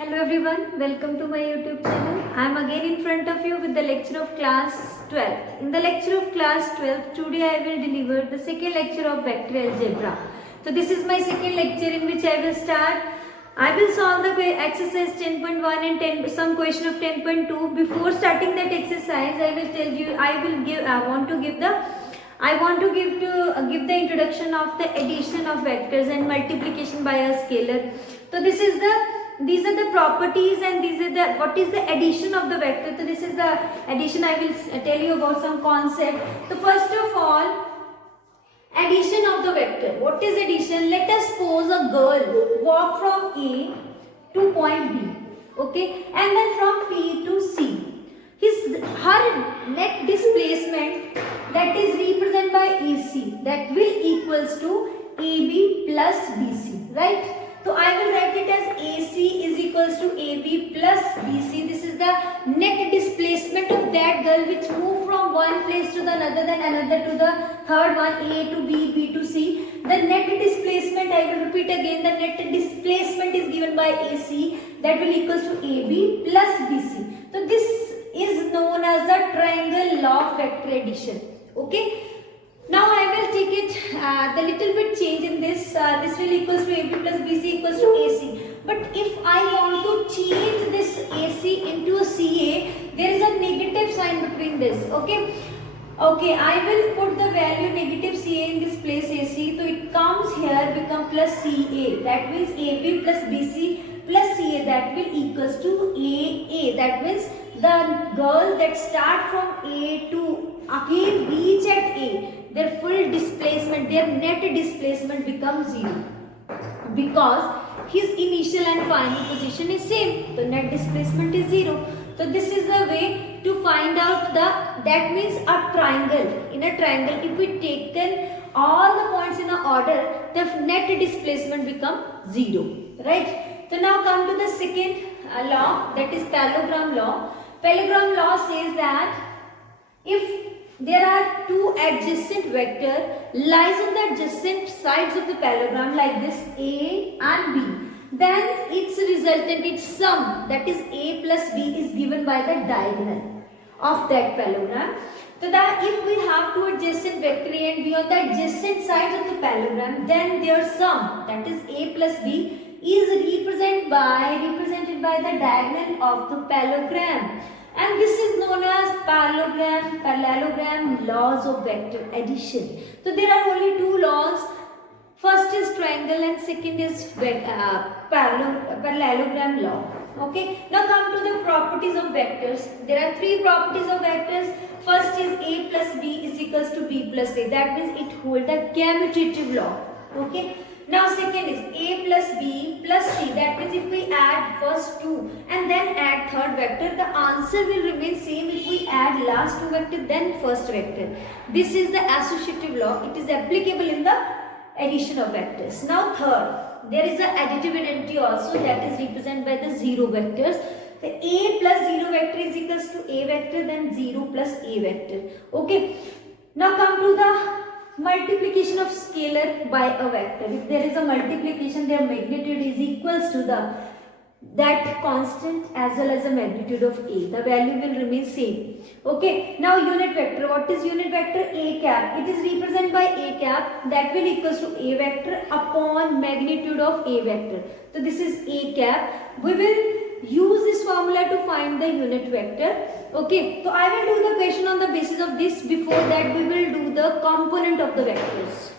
Hello everyone, welcome to my YouTube channel. I am again in front of you with the lecture of class 12th. In the lecture of class 12th, today I will deliver the second lecture of vector algebra. So this is my second lecture in which I will start. I will solve the exercise 10.1 and some question of 10.2. Before starting that exercise, I will tell you, I want to give the introduction of the addition of vectors and multiplication by a scalar. So these are the properties and what is the addition of the vector. So this is the addition. I will tell you about some concept. So first of all, addition of the vector. What is addition? Let us suppose a girl walk from A to point B, okay, and then from P to C. Her net displacement, that is represented by AC, that will equals to AB plus BC, right? So I will write it as AC is equals to AB plus BC. This is the net displacement of that girl which moved from one place to the another, then another to the third one, A to B, B to C. The net displacement, I will repeat again, the net displacement is given by AC, that will equals to AB plus BC. So this is known as the triangle law of vector addition, okay. Now I will take it the little bit change in this. This will equals to AB plus BC equals to AC. But if I want to change this AC into a CA, there is a negative sign between this. Okay. Okay, I will put the value negative CA in this place AC. So it comes here become plus CA. That means AB plus BC plus CA. That will equals to AA. That means the girl that start from A to again reach at A, their full displacement, their net displacement becomes 0 because his initial and final position is same. The net displacement is 0. So this is the way to find out that means a triangle. In a triangle, if we taken all the points in a order, the net displacement become 0, right? So now come to the second law, that is parallelogram law. Parallelogram law says that if there are two adjacent vectors lies on the adjacent sides of the parallelogram like this A and B, then its resultant, its sum, that is A plus B, is given by the diagonal of that parallelogram. So that if we have two adjacent vector A and B on the adjacent sides of the parallelogram, then their sum, that is A plus B, is represented by the diagonal of the parallelogram. And this is known as parallelogram laws of vector addition. So there are only two laws. First is triangle and second is parallelogram law. Okay. Now come to the properties of vectors. There are three properties of vectors. First is A plus B is equals to B plus A. That means it holds the commutative law. Okay. Now second is A plus B plus C. That means if we add first two and then add third vector, the answer will remain same if we add last two vector then first vector. This is the associative law. It is applicable in the addition of vectors. Now third, there is an additive identity also, that is represented by the zero vectors. The A plus 0 vector is equals to A vector, then 0 plus A vector. Okay. Now come to the multiplication of scalar by a vector. If there is a multiplication, their magnitude is equals to that constant as well as the magnitude of A. The value will remain same. Okay. Now unit vector. What is unit vector? A cap. It is represented by A cap, that will equals to A vector upon magnitude of A vector. So this is A cap. We will use this formula to find the unit vector. Okay, so I will do the question on the basis of this. Before that, we will do the component of the vectors.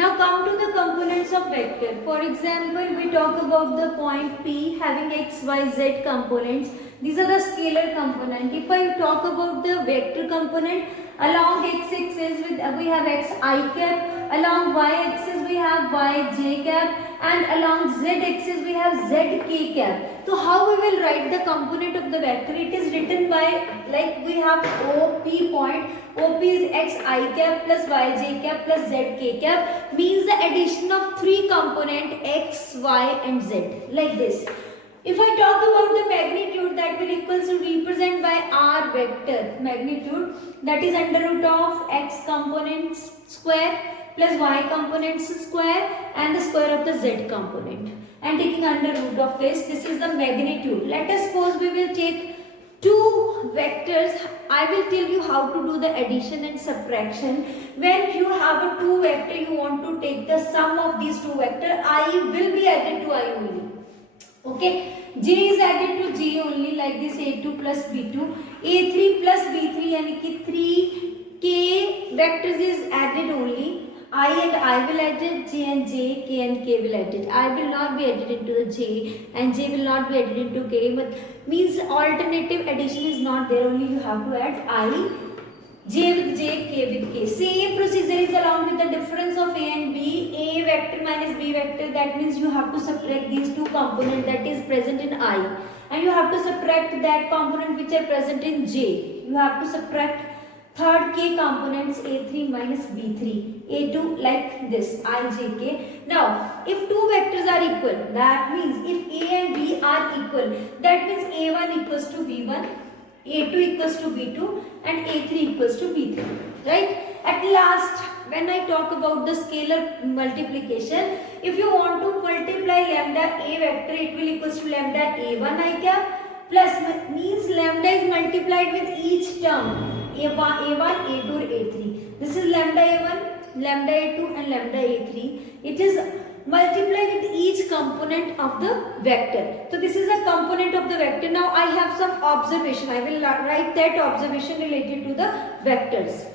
Now come to the components of vector. For example, we talk about the point P having x, y, z components. These are the scalar component. If I talk about the vector component, along x-axis we have xi cap, along y-axis we have yj cap, and along z-axis we have zk cap. So how we will write the component of the vector? It is written by, like we have OP point. OP is xi cap plus yj cap plus zk cap, means the addition of three component x, y and z, like this. If I talk about the magnitude, that will equals to represent by r vector magnitude, that is under root of x component square plus y components square and the square of the z component, and taking under root of this, this is the magnitude. Let us suppose we will take two vectors. I will tell you how to do the addition and subtraction. When you have a two vector, you want to take the sum of these two vector. I will be added to I only. Okay, j is added to j only, like this, a2 plus b2, a3 plus b3, yani ki 3k vectors is added only. I and I will added, j and j, k and k will added. I will not be added into the j and j will not be added into k, but means alternative addition is not there, only you have to add I, j with j, k with k. Same procedure is along with the difference of a and b, a vector minus b vector, that means you have to subtract these two components that is present in I, and you have to subtract that component which are present in j. You have to subtract third k components, a3 minus b3, a2, like this, I, j, k. Now, if two vectors are equal, that means if a and b are equal, that means a1 equals to b1, a2 equals to b2 and a3 equals to b3, right? At last, when I talk about the scalar multiplication, if you want to multiply lambda a vector, it will equals to lambda a1 I cap, plus means lambda is multiplied with each term, a1, a2 or a3. This is lambda a1, lambda a2 and lambda a3. It is multiplied with each component of the vector. So this is a component of the vector. Now I have some observation. I will write that observation related to the vectors.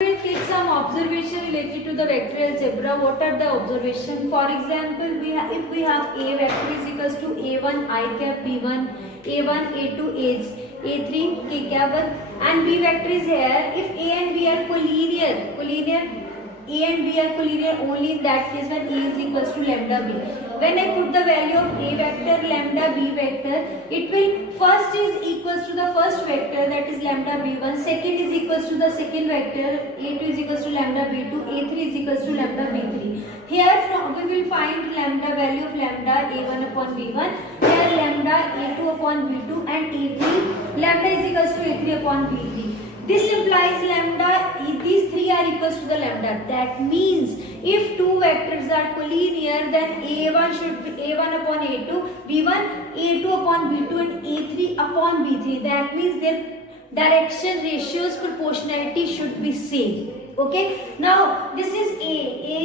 We will take some observation related to the vector algebra. What are the observation? For example, if we have a vector is equals to a1 I cap b1, a1 a2 a3 k cap, and b vector is here. If a and b are collinear, a and b are collinear only in that case when a is equals to lambda b. When I put the value of a vector, lambda b vector, it will first is equals to the first vector, that is lambda b1, second is equals to the second vector, a2 is equals to lambda b2, a3 is equals to lambda b3. Here from we will find lambda value of lambda a1 upon b1, here lambda a2 upon b2 and a3, lambda is equals to a3 upon b3. This implies lambda, these three are equals to the lambda. That means if two vectors are collinear, then a1 should be a1 upon a2, b1, a2 upon b2 and a3 upon b3. That means their direction ratios proportionality should be same. Okay, now this is a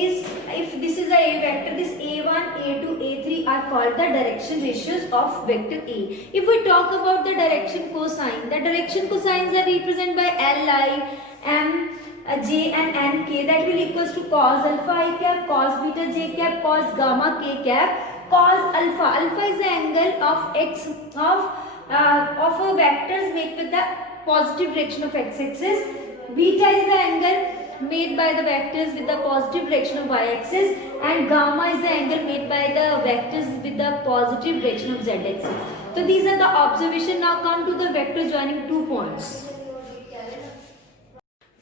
is, if this is a vector, this a1, a2, a3 are called the direction ratios of vector a. If we talk about the direction cosine, the direction cosines are represented by li, m, j and n, k, that will equals to cos alpha I cap, cos beta j cap, cos gamma k cap, cos alpha. Alpha is the angle of x of a vectors made with the positive direction of x-axis. Beta is the angle made by the vectors with the positive direction of y-axis, and gamma is the angle made by the vectors with the positive direction of z-axis. So these are the observation. Now come to the vector joining 2 points.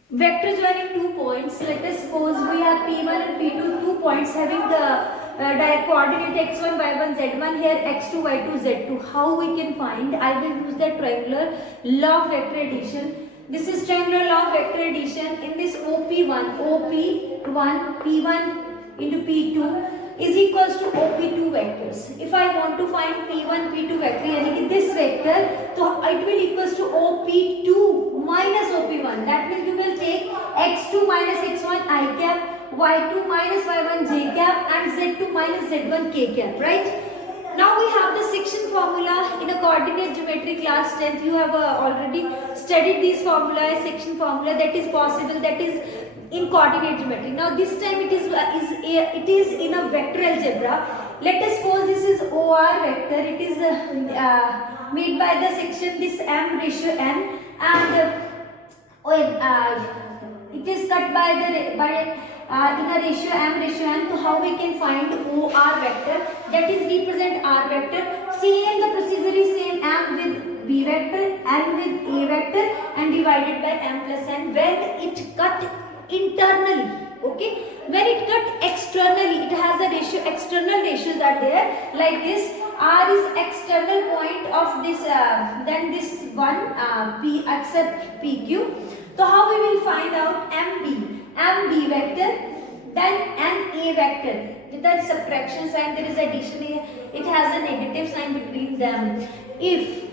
Vector joining 2 points. Let us suppose we have p1 and p2, 2 points having the direct coordinate x1, y1, z1, here x2, y2, z2. How we can find? I will use the triangular law of vector addition. This is triangular law of vector addition. In this OP1, P1 into P2 is equals to OP2 vectors. If I want to find P1, P2 vector, yani this vector, so it will equals to OP2 minus OP1. That means you will take x2 minus x1 I cap, y2 minus y1 j cap and z2 minus z1 k cap, right? Now we have the section formula in a coordinate geometry class 10th. You have already studied these formula, section formula that is possible, that is in coordinate geometry. Now this time it is in a vector algebra. Let us suppose this is OR vector. It is made by the section this m ratio n, and it is cut by in a ratio m ratio n. So how we can find OR vector, that is represent R vector. Same, the procedure is same, m with b vector, n with a vector and divided by m plus n when it cut internally. Okay, when it cut externally, it has a ratio, external ratios are there like this. R is external point of this, then this one p except PQ. So how we will find out MB? m b vector, then n a vector. With that subtraction sign, there is addition here. It has a negative sign between them. If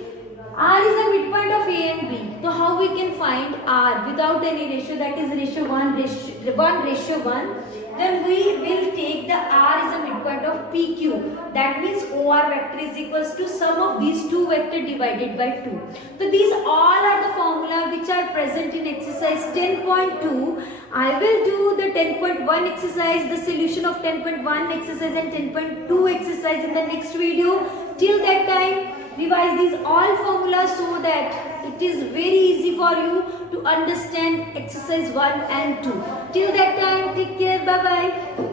R is the midpoint of A and B, so how we can find R without any ratio, that is ratio 1 ratio 1, then we will take the R is the midpoint of PQ. That means OR vector is equals to sum of these two vectors divided by 2. So these all are the formula which are present in exercise 10.2. I will do the 10.1 exercise, the solution of 10.1 exercise and 10.2 exercise in the next video. Till that time, revise these all formulas so that it is very easy for you to understand exercise 1 and 2. Till that time, take care. Bye bye.